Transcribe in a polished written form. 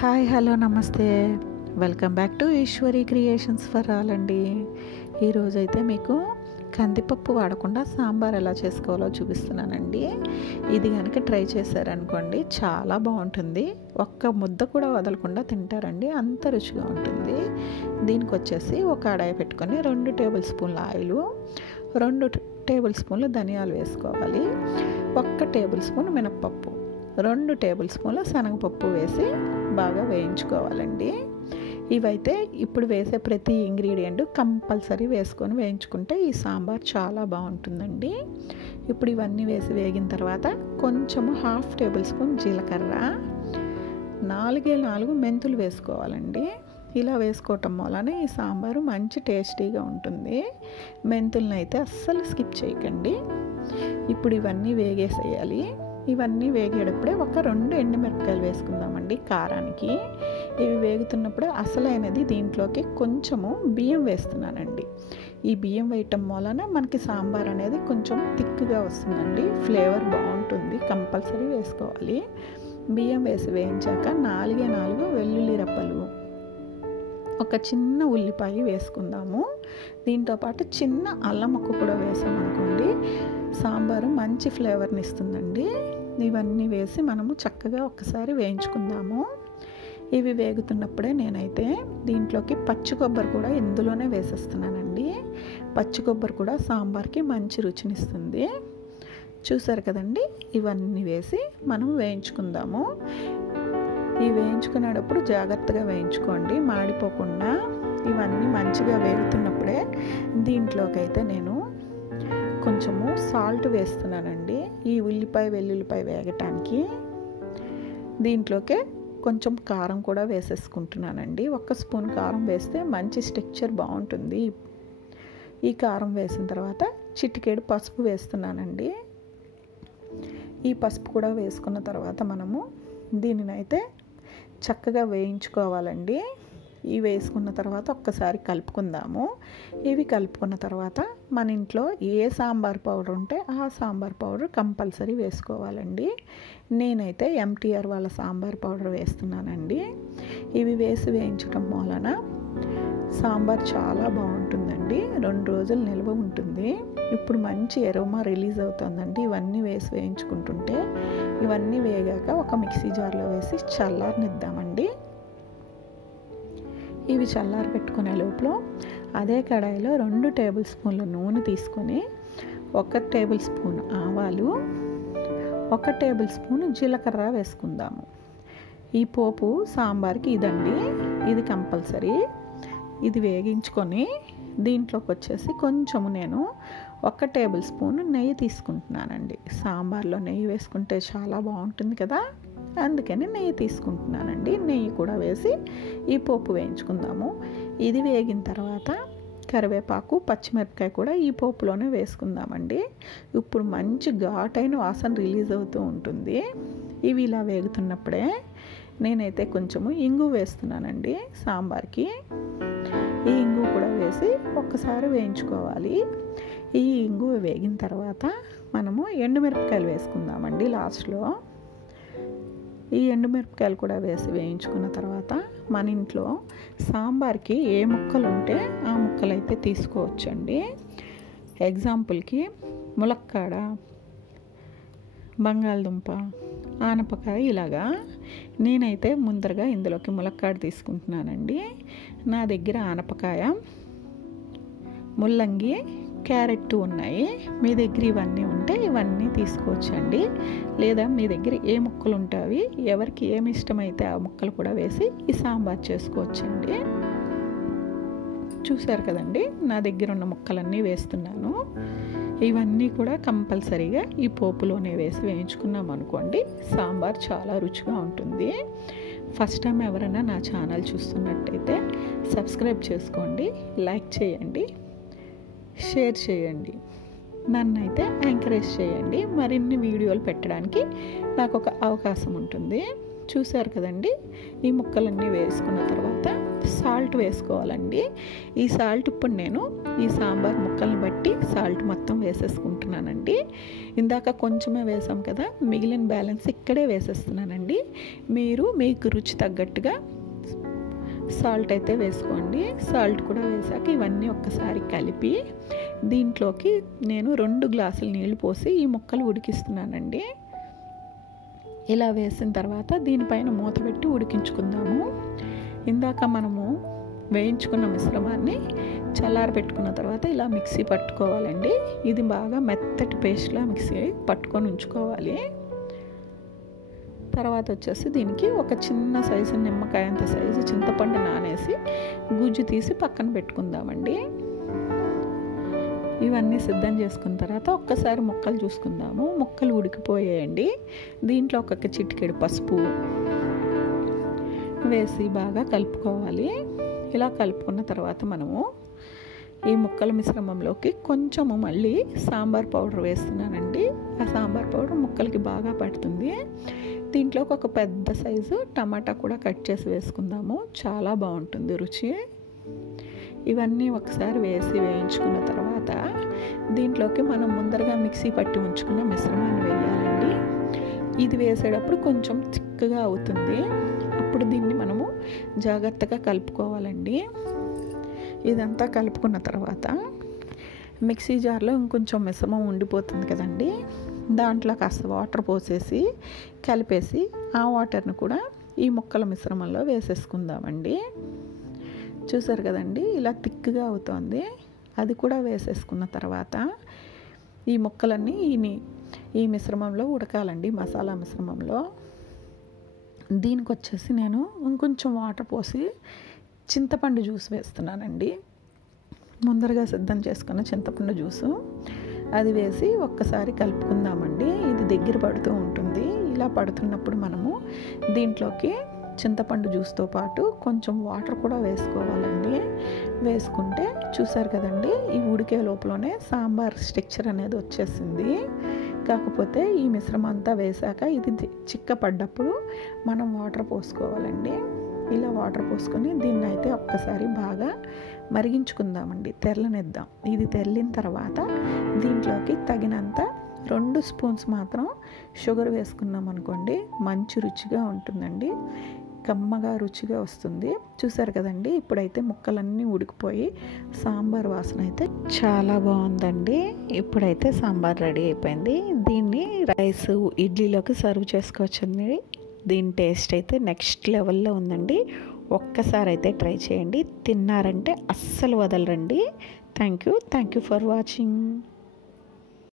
Hi hello నమస్తే. Welcome back to Eshwari creations for all అండి. ఈరోజైతే మీకు కందిపప్పు వాడకుండా సాంబార్ ఎలా చేసుకోవాలో చూపిస్తున్నానండి. ఇది కనుక ట్రై చేశారనుకోండి చాలా బాగుంటుంది. ఒక్క ముద్ద కూడా వదలకుండా తింటారండి, అంత రుచిగా ఉంటుంది. దీనికి వచ్చేసి ఒక కడాయి పెట్టుకొని 2 టేబుల్ స్పూన్ల ఆయిలు, 2 టేబుల్ స్పూన్ల ధనియాలు వేసుకోవాలి. 1 టేబుల్ స్పూన్ మినప్పప్పు, 2 టేబుల్ స్పూన్ల శనగపప్పు వేసి బాగా వేయించుకోవాలండి. ఇవైతే ఇప్పుడు వేసే ప్రతి ఇంగ్రీడియంట్ కంపల్సరీ వేసుకొని వేయించుకుంటే ఈ సాంబార్ చాలా బాగుంటుందండి. ఇప్పుడు ఇవన్నీ వేసి వేగిన తర్వాత కొంచెము 1/2 టేబుల్ స్పూన్ జీలకర్ర, 4 మెంతులు వేసుకోవాలండి. ఇలా వేసుకోవటం వలన ఈ సాంబారు మంచి టేస్టీగా ఉంటుంది. మెంతులను అయితే అస్సలు స్కిప్ చేయకండి. ఇప్పుడు ఇవన్నీ వేగేసేయాలి. ఇవన్నీ వేగేటప్పుడే ఒక 2 ఎండుమిరపకాయలు వేసుకుందామండి కారానికి. ఇవి వేగుతున్నప్పుడే అసలైనది దీంట్లోకి కొంచెము బియ్యం వేస్తున్నానండి. ఈ బియ్యం వేయటం వలన మనకి సాంబార్ అనేది కొంచెం థిక్గా వస్తుందండి, ఫ్లేవర్ బాగుంటుంది. కంపల్సరీ వేసుకోవాలి. బియ్యం వేసి వేయించాక 4 వెల్లుల్లి రప్పలు, ఒక చిన్న ఉల్లిపాయ వేసుకుందాము. దీంతోపాటు చిన్న అల్లం ముక్క కూడా వేసామనుకోండి సాంబారు మంచి ఫ్లేవర్ని ఇస్తుందండి. ఇవన్నీ వేసి మనము చక్కగా ఒక్కసారి వేయించుకుందాము. ఇవి వేగుతున్నప్పుడే నేనైతే దీంట్లోకి పచ్చి కొబ్బరి కూడా ఇందులోనే వేసేస్తున్నానండి. పచ్చి కొబ్బరి కూడా సాంబార్కి మంచి రుచినిస్తుంది. చూసారు కదండి, ఇవన్నీ వేసి మనం వేయించుకుందాము. ఈ వేయించుకునేటప్పుడు జాగ్రత్తగా వేయించుకోండి, మాడిపోకుండా. ఇవన్నీ మంచిగా వేగుతున్నప్పుడే దీంట్లోకి అయితే నేను కొంచెము సాల్ట్ వేస్తున్నానండి. ఈ ఉల్లిపాయ వెల్లుల్లిపాయ వేగటానికి దీంట్లోకే కొంచెం కారం కూడా వేసేసుకుంటున్నానండి. 1 స్పూన్ కారం వేస్తే మంచి స్ట్రక్చర్ బాగుంటుంది. ఈ కారం వేసిన తర్వాత చిటికెడు పసుపు వేస్తున్నానండి. ఈ పసుపు కూడా వేసుకున్న తర్వాత మనము దీనినైతే చక్కగా వేయించుకోవాలండి. ఇవి వేసుకున్న తర్వాత ఒక్కసారి కలుపుకుందాము. ఇవి కలుపుకున్న తర్వాత మన ఇంట్లో ఏ సాంబార్ పౌడర్ ఉంటే ఆ సాంబార్ పౌడర్ కంపల్సరీ వేసుకోవాలండి. నేనైతే MTR వాళ్ళ సాంబార్ పౌడర్ వేస్తున్నానండి. ఇవి వేసి వేయించడం వలన సాంబార్ చాలా బాగుంటుందండి, 2 రోజులు నిల్వ ఉంటుంది. ఇప్పుడు మంచి ఎరోమా రిలీజ్ అవుతుందండి. ఇవన్నీ వేసి వేయించుకుంటుంటే ఇవన్నీ వేగాక ఒక మిక్సీ జార్లో వేసి చల్లారనిద్దామండి. ఇవి చల్లారి పెట్టుకునే లోపల అదే కడాయిలో 2 టేబుల్ స్పూన్ల నూనె తీసుకొని 1 టేబుల్ స్పూన్ ఆవాలు, 1 టేబుల్ స్పూన్ జీలకర్ర వేసుకుందాము. ఈ పోపు సాంబార్కి ఇదండి, ఇది కంపల్సరీ. ఇది వేగించుకొని దీంట్లోకి వచ్చేసి కొంచెము నేను 1 టేబుల్ స్పూన్ నెయ్యి తీసుకుంటున్నానండి. సాంబార్లో నెయ్యి వేసుకుంటే చాలా బాగుంటుంది కదా, అందుకని నెయ్యి తీసుకుంటున్నానండి. నెయ్యి కూడా వేసి ఈ పోపు వేయించుకుందాము. ఇది వేగిన తర్వాత కరివేపాకు, పచ్చిమిరపకాయ కూడా ఈ పోపులోనే వేసుకుందామండి. ఇప్పుడు మంచి ఘాటైన వాసన రిలీజ్ అవుతూ ఉంటుంది. ఇవి ఇలా వేగుతున్నప్పుడే నేనైతే కొంచెము ఇంగు వేస్తున్నానండి సాంబార్కి. ఈ ఇంగు కూడా వేసి ఒక్కసారి వేయించుకోవాలి. ఈ ఇంగు వేగిన తర్వాత మనము ఎండుమిరపకాయలు వేసుకుందామండి లాస్ట్లో. ఈ ఎండుమిరపకాయలు కూడా వేసి వేయించుకున్న తర్వాత మన ఇంట్లో సాంబార్కి ఏ ముక్కలు ఉంటే ఆ ముక్కలు అయితే తీసుకోవచ్చండి. ఎగ్జాంపుల్కి ములక్కాడ, బంగాళదుంప, ఆనపకాయ, ఇలాగా. నేనైతే ముందరగా ఇందులోకి ములక్కాడ తీసుకుంటున్నానండి. నా దగ్గర ఆనపకాయ, ముల్లంగి, క్యారెట్ ఉన్నాయి. మీ దగ్గర ఇవన్నీ ఉంటే ఇవన్నీ తీసుకోవచ్చండి. లేదా మీ దగ్గర ఏ ముక్కలు ఉంటాయి, ఎవరికి ఏమి ఇష్టమైతే ఆ ముక్కలు కూడా వేసి ఈ సాంబార్ చేసుకోవచ్చండి. చూసారు కదండి, నా దగ్గర ఉన్న ముక్కలన్నీ వేస్తున్నాను. ఇవన్నీ కూడా కంపల్సరీగా ఈ పోపులోనే వేసి వేయించుకున్నాం అనుకోండి సాంబార్ చాలా రుచిగా ఉంటుంది. ఫస్ట్ టైం ఎవరైనా నా ఛానల్ చూస్తున్నట్టయితే సబ్స్క్రైబ్ చేసుకోండి, లైక్ చేయండి, షేర్ చేయండి, నన్నైతే ఎంకరేజ్ చేయండి. మరిన్ని వీడియోలు పెట్టడానికి నాకు ఒక అవకాశం ఉంటుంది. చూసారు కదండి, ఈ ముక్కలన్నీ వేసుకున్న తర్వాత సాల్ట్ వేసుకోవాలండి. ఈ సాల్ట్ ఇప్పుడు నేను ఈ సాంబార్ ముక్కల్ని బట్టి సాల్ట్ మొత్తం వేసేసుకుంటున్నానండి. ఇందాక కొంచెమే వేసాం కదా, మిగిలిన బ్యాలెన్స్ ఇక్కడే వేసేస్తున్నానండి. మీరు మీకు రుచి తగ్గట్టుగా సాల్ట్ అయితే వేసుకోండి. సాల్ట్ కూడా వేసాక ఇవన్నీ ఒక్కసారి కలిపి దీంట్లోకి నేను 2 గ్లాసులు నీళ్లు పోసి ఈ ముక్కలు ఉడికిస్తున్నానండి. ఇలా వేసిన తర్వాత దీనిపైన మూత పెట్టి ఉడికించుకుందాము. ఇందాక మనము వేయించుకున్న మిశ్రమాన్ని చల్లారి పెట్టుకున్న తర్వాత ఇలా మిక్సీ పట్టుకోవాలండి. ఇది బాగా మెత్తటి పేస్ట్లా మిక్సీ పట్టుకొని ఉంచుకోవాలి. తర్వాత వచ్చేసి దీనికి ఒక చిన్న సైజు నిమ్మకాయ అంత సైజు చింతపండు నానేసి గుజ్జు తీసి పక్కన పెట్టుకుందామండి. ఇవన్నీ సిద్ధం చేసుకున్న తర్వాత ఒక్కసారి ముక్కలు చూసుకుందాము. ముక్కలు ఉడికిపోయాయండి. దీంట్లో ఒక చిటికెడు పసుపు వేసి బాగా కలుపుకోవాలి. ఇలా కలుపుకున్న తర్వాత మనము ఈ ముక్కల మిశ్రమంలోకి కొంచెము మళ్ళీ సాంబార్ పౌడర్ వేస్తున్నానండి. ఆ సాంబార్ పౌడర్ ముక్కలకి బాగా పడుతుంది. దీంట్లోకి ఒక పెద్ద సైజు టమాటా కూడా కట్ చేసి వేసుకుందాము. చాలా బాగుంటుంది రుచి. ఇవన్నీ ఒకసారి వేసి వేయించుకున్న తర్వాత దీంట్లోకి మనం ముందరగా మిక్సీ పట్టి ఉంచుకున్న మిశ్రమాన్ని వేయాలండి. ఇది వేసేటప్పుడు కొంచెం చిక్కగా అవుతుంది. అప్పుడు దీన్ని మనము జాగ్రత్తగా కలుపుకోవాలండి. ఇదంతా కలుపుకున్న తర్వాత మిక్సీ జార్లో ఇంకొంచెం మిశ్రమం ఉండిపోతుంది కదండి, దాంట్లో కాస్త వాటర్ పోసేసి కలిపేసి ఆ వాటర్ని కూడా ఈ ముక్కల మిశ్రమంలో వేసేసుకుందామండి. చూసారు కదండి, ఇలా థిక్గా అవుతుంది. అది కూడా వేసేసుకున్న తర్వాత ఈ ముక్కలన్నీ ఈ మిశ్రమంలో ఉడకాలండి, మసాలా మిశ్రమంలో. దీనికి వచ్చేసి నేను ఇంకొంచెం వాటర్ పోసి చింతపండు జ్యూస్ వేస్తున్నానండి. ముందరగా సిద్ధం చేసుకున్న చింతపండు జ్యూసు అది వేసి ఒక్కసారి కలుపుకుందామండి. ఇది దగ్గర పడుతూ ఉంటుంది. ఇలా పడుతున్నప్పుడు మనము దీంట్లోకి చింతపండు జ్యూస్తో పాటు కొంచెం వాటర్ కూడా వేసుకోవాలండి. వేసుకుంటే చూసారు కదండి, ఈ ఉడికే లోపలనే సాంబార్ స్ట్రక్చర్ అనేది వచ్చేసింది. కాకపోతే ఈ మిశ్రమం అంతా వేసాక ఇది చిక్కపడ్డప్పుడు మనం వాటర్ పోసుకోవాలండి. ఇలా వాటర్ పోసుకొని దీన్ని అయితే ఒక్కసారి బాగా మరిగించుకుందామండి, తెరలనిద్దాం. ఇది తెరిలిన తర్వాత దీంట్లోకి తగినంత 2 స్పూన్స్ మాత్రం షుగర్ వేసుకున్నాం అనుకోండి, మంచి రుచిగా ఉంటుందండి, కమ్మగా రుచిగా వస్తుంది. చూసారు కదండి, ఇప్పుడైతే ముక్కలన్నీ ఉడికిపోయి సాంబార్ వాసన అయితే చాలా బాగుందండి. ఇప్పుడైతే సాంబార్ రెడీ అయిపోయింది. దీన్ని రైస్ ఇడ్లీలోకి సర్వ్ చేసుకోవచ్చండి. దీని టేస్ట్ అయితే నెక్స్ట్ లెవెల్లో ఉందండి. ఒక్కసారి అయితే ట్రై చేయండి. తిన్నారంటే అస్సలు వదలరండి. Thank you for watching.